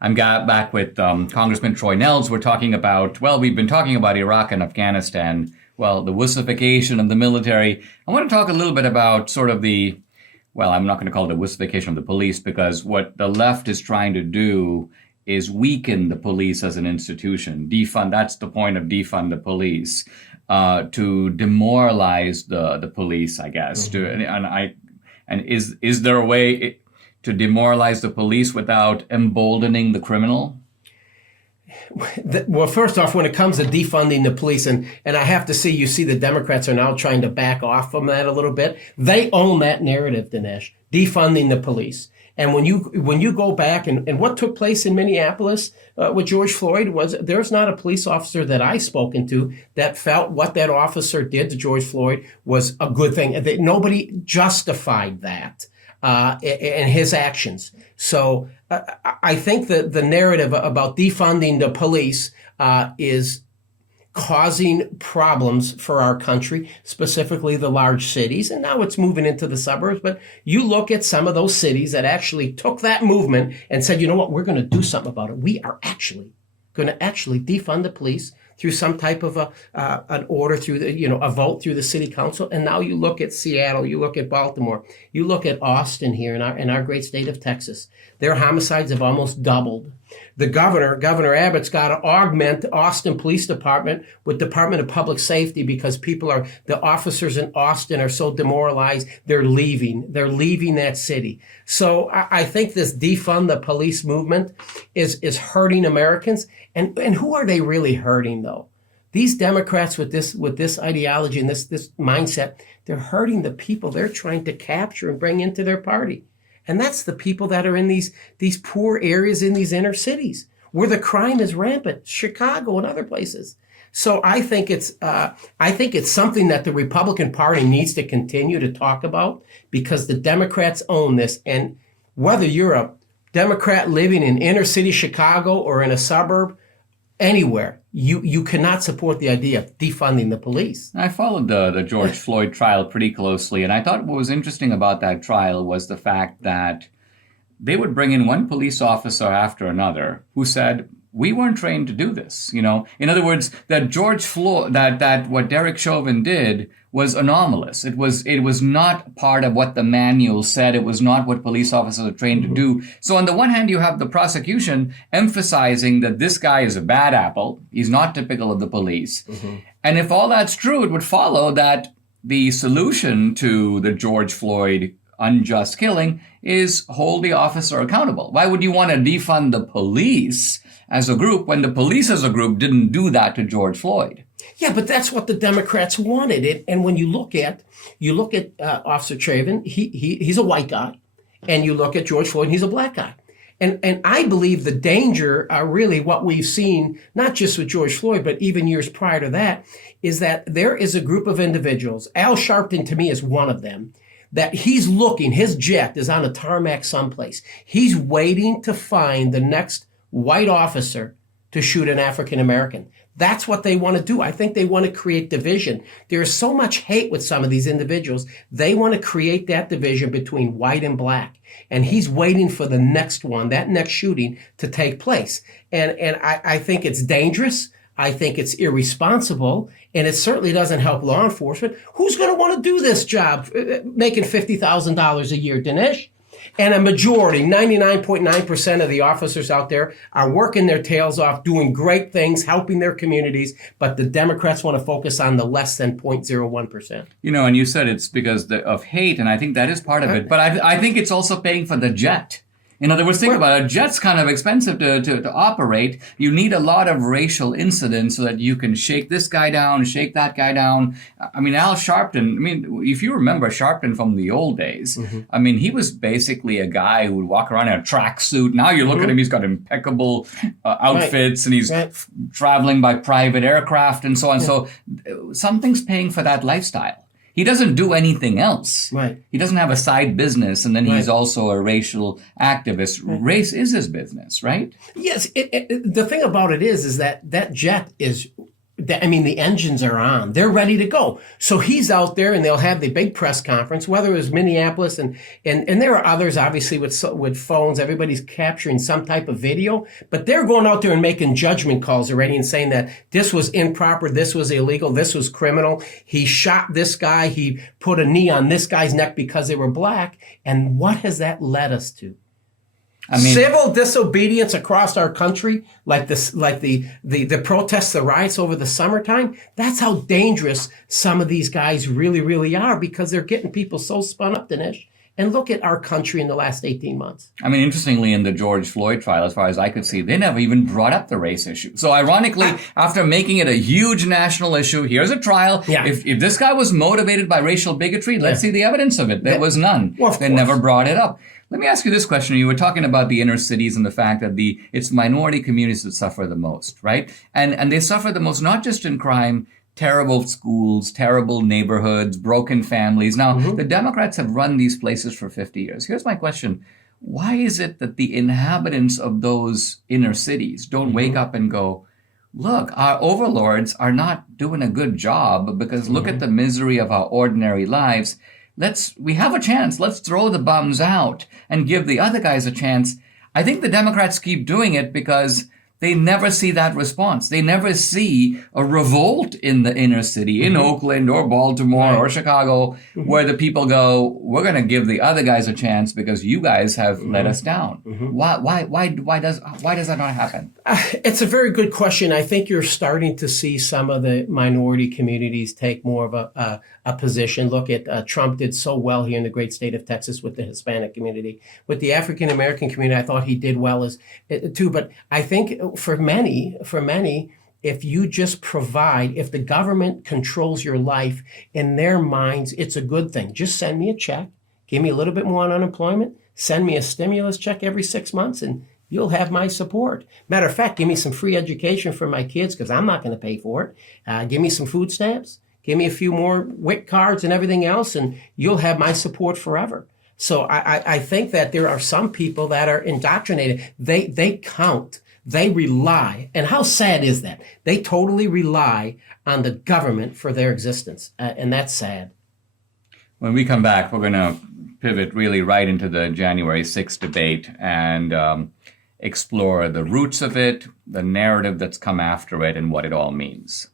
I'm back with Congressman Troy Nehls. We're talking about, we've been talking about Iraq and Afghanistan, the wussification of the military. I want to talk a little bit about sort of I'm not going to call it the wussification of the police, because what the left is trying to do is weaken the police as an institution. That's the point of defund the police, to demoralize the police, I guess. Mm-hmm. Is there a way to demoralize the police without emboldening the criminal? Well, first off, when it comes to defunding the police, and I have to see, you see the Democrats are now trying to back off from that a little bit. They own that narrative, Dinesh, defunding the police. And when you go back and what took place in Minneapolis with George Floyd was, there's not a police officer that I've spoken to that felt what that officer did to George Floyd was a good thing. Nobody justified that. And his actions. So I think that the narrative about defunding the police is causing problems for our country, specifically the large cities. And now it's moving into the suburbs. But you look at some of those cities that actually took that movement and said, you know what, we're going to do something about it. We are actually going to defund the police through some type of an order through a vote through the city council. And now you look at Seattle, you look at Baltimore, you look at Austin here in our great state of Texas. Their homicides have almost doubled. The Governor Abbott's got to augment the Austin Police Department with Department of Public Safety because the officers in Austin are so demoralized, they're leaving that city. So I think this defund the police movement is hurting Americans. And who are they really hurting though? These Democrats with this ideology and this mindset, they're hurting the people they're trying to capture and bring into their party. And that's the people that are in these poor areas in these inner cities where the crime is rampant, Chicago and other places. So I think it's something that the Republican Party needs to continue to talk about because the Democrats own this. And whether you're a Democrat living in inner city Chicago or in a suburb, anywhere, you cannot support the idea of defunding the police. I followed the George Floyd trial pretty closely, and I thought what was interesting about that trial was the fact that they would bring in one police officer after another who said, we weren't trained to do this. In other words, that George Floyd, that what Derek Chauvin did was anomalous. It was not part of what the manual said. It was not what police officers are trained to do. So on the one hand, you have the prosecution emphasizing that this guy is a bad apple. He's not typical of the police. Mm-hmm. And if all that's true, it would follow that the solution to the George Floyd unjust killing is hold the officer accountable. Why would you want to defund the police as a group when the police as a group didn't do that to George Floyd? Yeah, but that's what the Democrats wanted. And when you look at Officer Chauvin, he's a white guy, and you look at George Floyd, and he's a black guy. And I believe the danger, really what we've seen, not just with George Floyd, but even years prior to that, is that there is a group of individuals, Al Sharpton to me is one of them, that he's looking, his jet is on a tarmac someplace. He's waiting to find the next white officer to shoot an African American. That's what they want to do. I think they want to create division. There is so much hate with some of these individuals. They want to create that division between white and black. And he's waiting for the next one, that next shooting to take place. And I think it's dangerous. I think it's irresponsible. And it certainly doesn't help law enforcement. Who's going to want to do this job, making $50,000 a year, Dinesh? And a majority, 99.9% of the officers out there are working their tails off, doing great things, helping their communities. But the Democrats want to focus on the less than 0.01%. And you said it's because of hate, and I think that is part of it. But I think it's also paying for the jet. In other words, think about it. A jet's kind of expensive to operate. You need a lot of racial incidents so that you can shake this guy down, shake that guy down. I mean, Al Sharpton, if you remember Sharpton from the old days, mm-hmm. He was basically a guy who would walk around in a tracksuit. Now you look mm-hmm. at him, he's got impeccable outfits, and he's traveling by private aircraft and so on. Yeah. So something's paying for that lifestyle. He doesn't do anything else. Right. He doesn't have a side business, and then he's also a racial activist. Right. Race is his business, right? Yes. The thing about it is that jet is the engines are on. They're ready to go. So he's out there, and they'll have the big press conference, whether it was Minneapolis, and there are others, obviously, with phones. Everybody's capturing some type of video, but they're going out there and making judgment calls already and saying that this was improper, this was illegal, this was criminal. He shot this guy. He put a knee on this guy's neck because they were black. And what has that led us to? Civil disobedience across our country, like the protests, the riots over the summertime. That's how dangerous some of these guys really, really are, because they're getting people so spun up, Dinesh. And look at our country in the last 18 months. I mean, interestingly, in the George Floyd trial, as far as I could see, they never even brought up the race issue. So ironically, after making it a huge national issue, here's a trial. Yeah. If this guy was motivated by racial bigotry, let's see the evidence of it. There was none. Well, they never brought it up. Let me ask you this question. You were talking about the inner cities and the fact that it's minority communities that suffer the most, right? And they suffer the most, not just in crime, terrible schools, terrible neighborhoods, broken families. Now, the Democrats have run these places for 50 years. Here's my question. Why is it that the inhabitants of those inner cities don't wake up and go, look, our overlords are not doing a good job, because look at the misery of our ordinary lives. We have a chance. Let's throw the bums out and give the other guys a chance. I think the Democrats keep doing it because they never see that response. They never see a revolt in the inner city, in Oakland or Baltimore or Chicago, where the people go, we're going to give the other guys a chance because you guys have let us down. Why does that not happen? It's a very good question. I think you're starting to see some of the minority communities take more of a position. Look at Trump did so well here in the great state of Texas with the Hispanic community. With the African American community, I thought he did well too. But I think for many, if you just provide, if the government controls your life, in their minds, it's a good thing. Just send me a check, give me a little bit more on unemployment, send me a stimulus check every 6 months, and you'll have my support. Matter of fact, give me some free education for my kids because I'm not going to pay for it. Give me some food stamps, give me a few more WIC cards and everything else, and you'll have my support forever. So I think that there are some people that are indoctrinated. They count. They rely, and how sad is that? They totally rely on the government for their existence, and that's sad. When we come back, we're going to pivot really right into the January 6th debate and explore the roots of it, the narrative that's come after it, and what it all means.